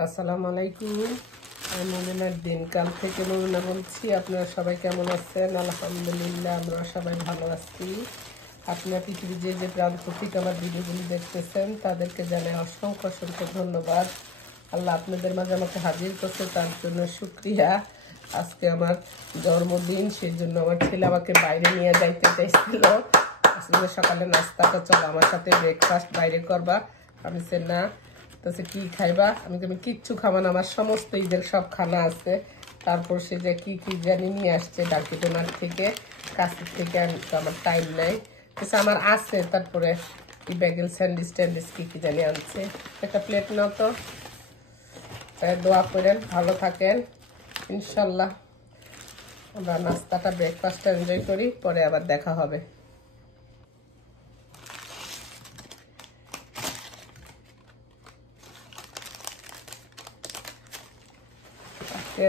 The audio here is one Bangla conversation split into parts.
আসসালামু আলাইকুম। আমি মমিনার দিনকাল থেকে মমিনা বলছি। আপনারা সবাই কেমন আছেন? আলহামদুলিল্লাহ, আমরা সবাই ভালো আছি। আপনারা পৃথিবীর যে প্রান্ত থেকে আমার ভিডিওগুলি দেখতেছেন তাদেরকে জানাই অসংখ্য অসংখ্য ধন্যবাদ। আল্লাহ আপনাদের মাঝে আমাকে হাজির করছে, তার জন্য শুকরিয়া। আজকে আমার জন্মদিন, সেই জন্য আমার ছেলে আমাকে বাইরে নিয়ে যাইতে চাইছিল। আজকে সকালে নাস্তাটা চলো আমার সাথে ব্রেকফাস্ট বাইরে করবা। আমি সে না, তাছে কি খাইবা? আমি কিচ্ছু খাবো না, আমার সমস্ত ঈদের সব খানা আছে। তারপর সে যে কি কি জানি নিয়ে আসছে ডাকিটোনার থেকে, কাছের থেকে, আমার টাইম নাই। আমার আছে, তারপরে কি ব্যাগেল স্যান্ডউইচ ট্যান্ডউইচ কি কি জানি আনছে। একটা প্লেট নাও তো। দোয়া করেন, ভালো থাকেন ইনশাল্লাহ। আমরা নাস্তাটা ব্রেকফাস্টটা এনজয় করি, পরে আবার দেখা হবে।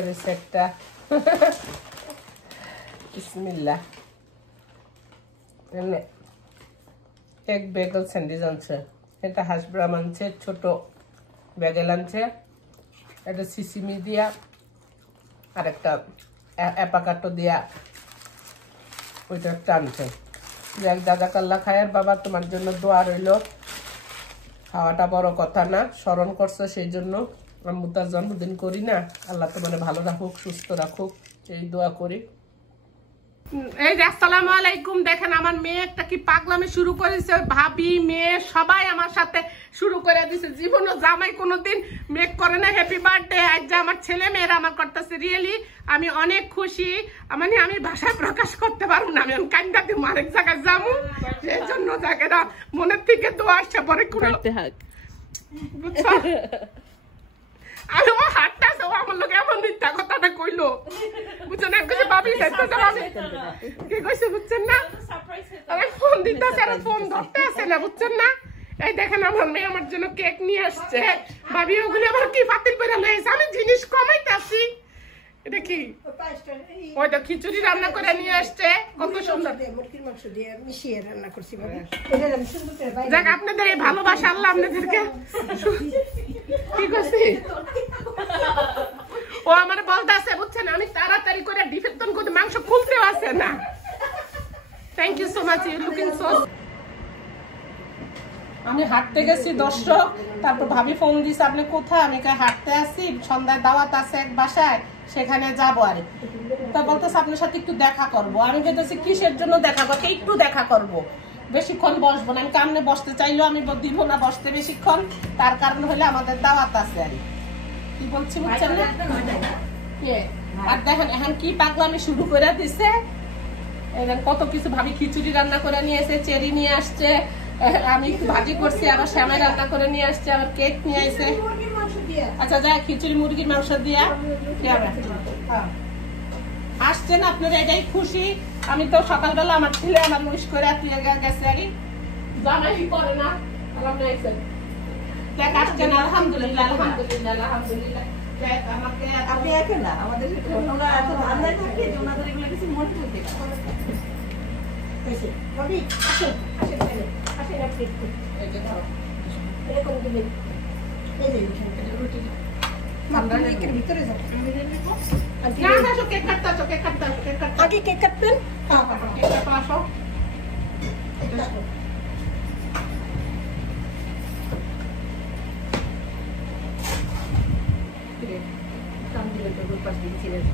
রেসিপিটা বিসমিল্লাহ। এক বেগেল স্যান্ডউইচ আনছে, এটা হাঁসব্রাম আনছে, ছোট বেগেল আনছে, একটা সিসিমি দিয়া আর একটা অ্যাপাকাটো দিয়া ওইটা একটা আনছে। এক দাদা কাল্লা খায়ার বাবা, তোমার জন্য দোয়া রইল। খাওয়াটা বড় কথা না, স্মরণ করছো সেই জন্য। আম্মু তার জন্মদিন করি না, আল্লাহ তোমার ভালো রাখুক, সুস্থ রাখুক, এই দোয়া করি। এই যে আসসালামু আলাইকুম। দেখেন আমার মেয়ে একটা কি পাগলামি শুরু করেছে। ভাবি মেয়ে সবাই আমার সাথে শুরু করে দিছে। জীবনও জামাই কোনোদিন মেক করে না হ্যাপি বার্থডে। আজ যে আমার ছেলে মেয়েরা আমার করতেছে, রিয়েলি আমি অনেক খুশি। মানে আমি ভাষায় প্রকাশ করতে পারবো না। আমি কান্দা দিব, আরেক জায়গায় যাবো, সেই জন্য জায়গাটা মনের থেকে দোয়া আসছে পরে করতে হাক, বুঝছো? আর ও হাঁটতেছে, ও আমার লোক এমন মিথ্যা কথাটা কইলো, বুঝছেন? কিছু ভাবি কি কইছে বুঝছেন না? আরে ফোন দিতেছে, আর ফোন ধরতে আসে না, বুঝছেন না? এই দেখেন আমার মেয়ে আমার জন্য কেক নিয়ে আসছে। ভাবি ওগুলি আবার কি পাতিল করে লয়েছে, আমি জিনিস কমাইতেছি। এটা কি? ওইটা খিচুড়ি রান্না করে নিয়ে আসছে, কত সুন্দর মুরগির মাংস দিয়ে মিশিয়ে রান্না করছি। যাক, আপনাদের এই ভালোবাসা আল্লাহ আপনাদেরকে কি করছি। ও আমার বলতেছে, বুঝছেন, আমি তাড়াতাড়ি করে ডিফেক্টন করে মাংস খুলতেও আসে না। Thank you so much, you looking so. আমি হাঁটতে গেছি দর্শক, তারপর ভাবি ফোন দিছে, আপনি কোথায়? আমি হাঁটতে আসছি, সন্ধ্যায় দাওয়াত আছে এক বাসায়, সেখানে যাবো। আর তা বলতেছে আপনার সাথে একটু দেখা করবো। আমি বলতেছি কিসের জন্য দেখা করবো? একটু দেখা করবো, বেশিক্ষণ বসবো না। আমি কামনে বসতে চাইলেও আমি দিব না বসতে বেশিক্ষণ, তার কারণ হলে আমাদের দাওয়াত আছে। আর কি বলছি বুঝছেন না? আর দেখেন এখন কি পাগলামি শুরু করে দিছে। কত কিছু ভাবি খিচুড়ি রান্না করে নিয়ে এসে, চেরি নিয়ে আসছে, আমি ভাজি করছি, আবার শ্যামাই রান্না করে নিয়ে আসছে, আবার কেক নিয়ে আসছে। আচ্ছা যাই, খিচুড়ি মুরগির মাংস দিয়া আসছেন আপনারা, এটাই খুশি। আমি তো সকালবেলা আমার ছেলে আমার উইশ করে গেছে, আর জামাই করে না, দেখ আসছেন। আলহামদুলিল্লাহ আলহামদুলিল্লাহ আলহামদুলিল্লাহ। আপনি একা না, আমাদের আমরা এত ধান্দায় থাকি যে ওনাদের এগুলো কিছু মনে করতে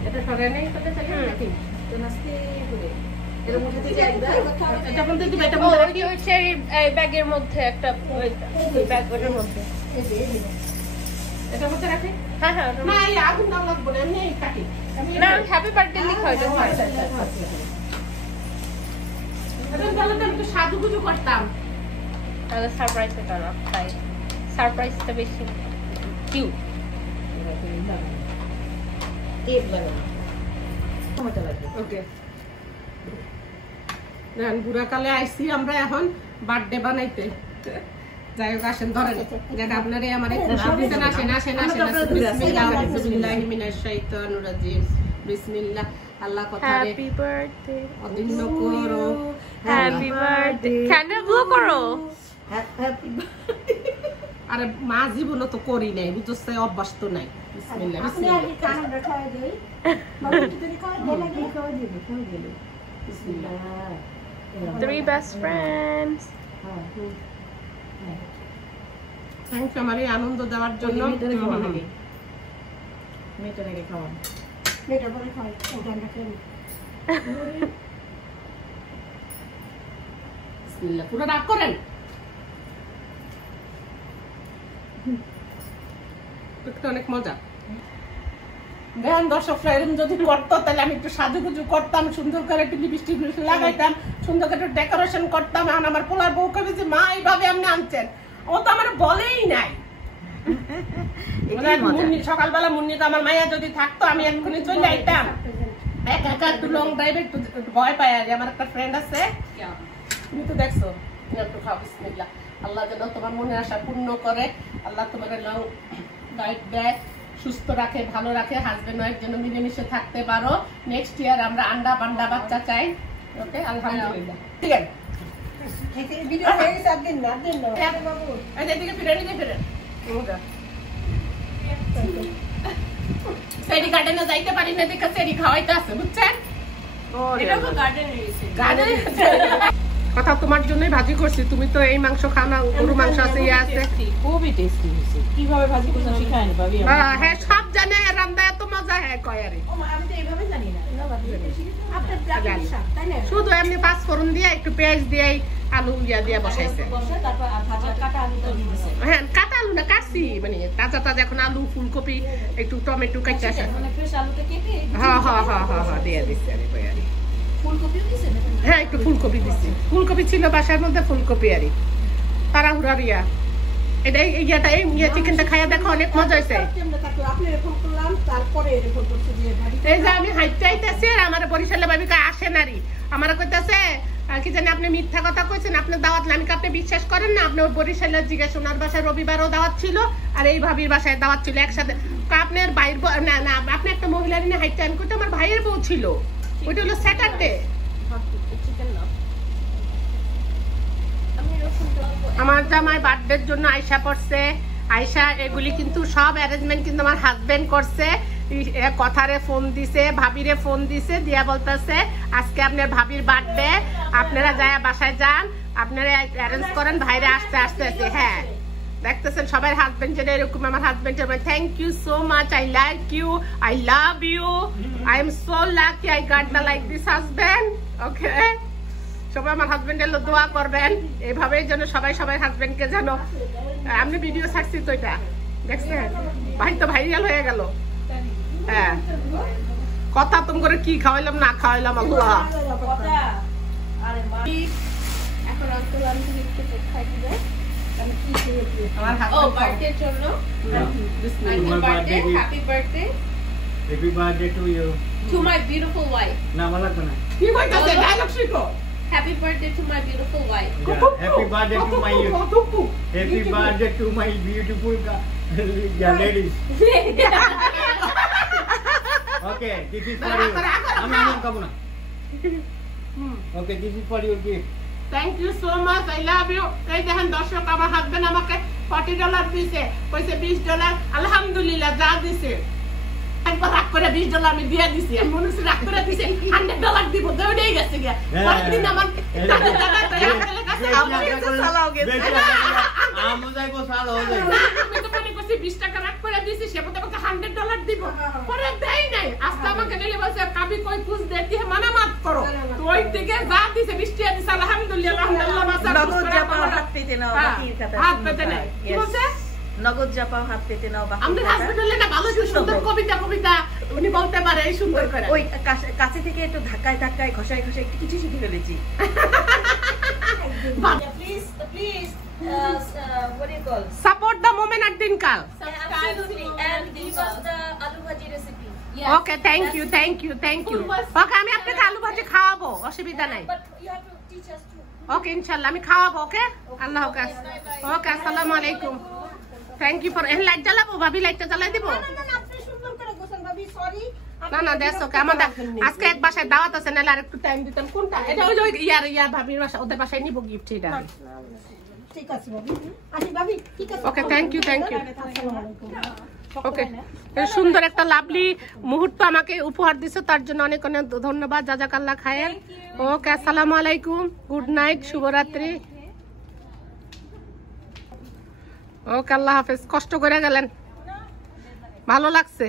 এটা সরাই নেই কথা চাই নাকি তো নাস্তে করে এর মধ্যে থেকে এটা বলতে দিবে, এটা বলতে কি হচ্ছে এই ব্যাগের মধ্যে একটা ব্যাগের মধ্যে এটা মধ্যে রাখি। হ্যাঁ হ্যাঁ, না এই আগুন দাও লাগবে না, এমনি কাটি না। হ্যাপি বার্থডে লিখা হইলো। এটা বলতে আমি তো সাজুগুজু করতাম, তাহলে সারপ্রাইজ এটা না, তাই সারপ্রাইজটা বেশি কিউট। বুড়াকালে আইসি আমরা এখন বার্থডে বানাইতে। যাই হোক আসেন, ধরেন যেটা আপনার আমার আসেন আসেন আসেন আসেন। বিসমিল্লাহ, আল্লাহ কথা হ্যাপি বার্থডে অদিন্য করো, হ্যাপি বার্থডে ক্যান্ডেল ব্লো করো, হ্যাপি বার্থডে আরে মা জীবনও তো করি নাই, বুঝছে, অভ্যাস তো নাই। বিসমিল্লাহ বিসমিল্লাহ। Three best friends. Thank you আমার এই আনন্দ দেওয়ার জন্য। মেয়েটাকে খাওয়ান। বিসমিল্লাহ, পুরো রাগ করেন। অনেক মজা। দেখেন দর্শকরা এরকম যদি করতো তাহলে আমি একটু সাজুগুজু করতাম, সুন্দর করে একটু লিপস্টিক লাগাইতাম, সুন্দর করে একটু ডেকোরেশন করতাম। এখন আমার পোলার বউ কবে যে মা এইভাবে আপনি আনছেন, ও তো আমার বলেই নাই। সকালবেলা মুন্নি তো আমার মাইয়া যদি থাকতো আমি এক্ষুনি চলে যাইতাম। একা একা একটু লং ড্রাইভে একটু ভয় পাই। আর আমার একটা ফ্রেন্ড আছে, তুমি তো দেখছো, একটু খাও। বিসমিল্লাহ। আল্লাহ যেন তোমার মনের আশা পূর্ণ করে, আল্লাহ তোমার লং লাইফ দেয়, সুস্থ রাখে, ভালো রাখে, হাজবেন্ড ওয়াইফ যেন মিলেমিশে থাকতে পারো। নেক্সট ইয়ার আমরা আন্ডা পান্ডা বাচ্চা চাই। ওকে, আলহামদুলিল্লাহ। ঠিক আছে, ভিডিও হয়ে গেছে। আর দিন না, দিন না, এদিকে ফিরে নিয়ে ফিরে সেরি গার্ডেনে যাইতে পারি না, দেখে সেরি খাওয়াইতে আছে, বুঝছেন? এটা তো গার্ডেন কথা তোমার জন্যই ভাজি করছি। তুমি তো এই মাংস খাও না, গরু মাংস আছে, ইয়ে আছে, খুবই টেস্টি হয়েছে। কিভাবে ভাজি করতে শিখায়নি ভাবি? হ্যাঁ সব জানে, রান্না এত মজা। হ্যাঁ কয় আরে আমি তো এইভাবে জানি না। শুধু এমনি পাঁচ ফোড়ন দিয়ে একটু পেঁয়াজ দিয়ে আলু ইয়া দিয়ে বসাইছে। হ্যাঁ কাঁচা আলু না, কাটছি, মানে তাজা তাজা এখন আলু, ফুলকপি, একটু টমেটো কাটতে আসে। হ্যাঁ হ্যাঁ হ্যাঁ হ্যাঁ হ্যাঁ দিয়ে দিচ্ছে। আরে কয় আরে হ্যাঁ একটু ফুলকপি দিচ্ছি। ফুলকপি ছিল বাসার মধ্যে, ফুলকপি আরে তাড়াহুড়ার ইয়া। এটা ইয়াটা এই চিকেনটা খাইয়া দেখো, অনেক মজা হয়েছে। এই যে আমি হাইটে আইতেছি আর আমার বরিশালে ভাবিকা আসে নারী আমার কইতাছে কি জানি আপনি মিথ্যা কথা কইছেন, আপনার দাওয়াত না। আমি আপনি বিশ্বাস করেন না, আপনি বরিশালের জিজ্ঞাসা, ওনার বাসায় রবিবারও দাওয়াত ছিল আর এই ভাবির বাসায় দাওয়াত ছিল একসাথে। আপনার ভাইয়ের না না, আপনি একটা মহিলার নিয়ে হাইটে আন করতে, আমার ভাইয়ের বউ ছিল, ওইটা হলো স্যাটারডে। আমার জামাই বার্থডের জন্য আয়শা পড়ছে। আয়শা এগুলি কিন্তু সব অ্যারেঞ্জমেন্ট কিন্তু আমার হাজবেন্ড করছে। কথারে ফোন দিছে, ভাবিরে ফোন দিছে, দিয়া বলতেছে আজকে আপনার ভাবির বার্থডে, আপনারা যায় বাসায় যান, আপনারা অ্যারেঞ্জ করেন, ভাইরে আসতে আসতে আসতে। হ্যাঁ দেখতেছেন সবাই হাজবেন্ড যেন এরকম। আমার হাজবেন্ডের thank you so much, I like you, I love you, I am so lucky I got the like this husband. Okay, সবাই আমার হাজবেন্ডের দোয়া করবেন, এইভাবেই যেন সবাই সবাই হাজবেন্ডকে যেন। আমি ভিডিও ছাড়ছি তো, এটা দেখছেন, ভাই তো ভাইরাল হয়ে গেল। হ্যাঁ কথা তুমি করে কি খাওয়াইলাম না খাওয়াইলাম আল্লাহ। Happy birthday to you. To my beautiful wife. না ভালো লাগবে না। কি কইতাছে ডায়লগ শিখো। Happy birthday to my beautiful wife. Yeah, happy birthday to my happy birthday to my beautiful ladies. Okay, this is for you. আমি খাবো না। Okay, this is for your gift. Thank you so much, I love you. এই দেখেন দর্শক, আমার হাজবেন্ড আমাকে $40 দিছে, কইছে $20। আলহামদুলিল্লাহ যা দিছে একবার রাগ করে $20 আমি দিয়ে দিছি। আমি মনে হচ্ছে রাগ করে দিছে $100 দিব, দৌড়েই গেছে গিয়া। পরদিন আমার $20 রাগ করে দিছি, সে বলতে $100 দিব, পরে দেয় নাই। আজকে আমাকে নিলে বলছে কাবি কই কুছ দেতি হে মানা মাত করো, তো ওই থেকে যা দিছে 20 টাকা দিছে। আলহামদুলিল্লাহ আলহামদুলিল্লাহ মাসা নগদ জাপাও হাত পেতে নাও, বাকির কথা হাত পেতে নাই। কি বলছে? নগদ জাপাও হাত পেতে নাও, বাকি আমাদের হাসপাতালে না ভালো সুন্দর কবিতা কবিতা উনি বলতে পারে, এই সুন্দর করে। ওই কাছে থেকে একটু ধাক্কায় ধাক্কায় ঘষায় ঘষায় একটু কিছু শিখে ফেলেছি। Please, what do you call? Support the women at Dinkal. Absolutely, and give us the aloo bhaji recipe. Okay, thank you. Okay, আমি আপনাকে আলু ভাজি খাওয়াবো, অসুবিধা নাই। But you have to teach us too. Okay, ইনশাআল্লাহ আমি খাওয়াবো। ওকে, আল্লাহ হাফেজ। ওকে, আসসালামু আলাইকুম। থ্যাংক ইউ ফর লাইট জ্বালাবো, ভাবি লাইটটা জ্বালাই দিব। না না দ্যাটস ওকে। আমাদের আজকে এক বাসায় দাওয়াত আছে, নাহলে আরেকটু টাইম দিতাম। কোনটা? এটা ওই ইয়ার ভাবির বাসা, ওদের বাসায় নিব গিফট। এটা ঠিক আছে ভাবি আসি ভাবি ঠিক আছে ওকে থ্যাংক ইউ আসসালামু আলাইকুম ওকে সুন্দর একটা লাভলি মুহূর্ত আমাকে উপহার দিছো তার জন্য অনেক অনেক ধন্যবাদ জাজাকাল্লাহ খায়ের ওকে আসসালামু আলাইকুম গুড নাইট শুভরাত্রি ওকে আল্লাহ হাফেজ কষ্ট করে গেলেন ভালো লাগছে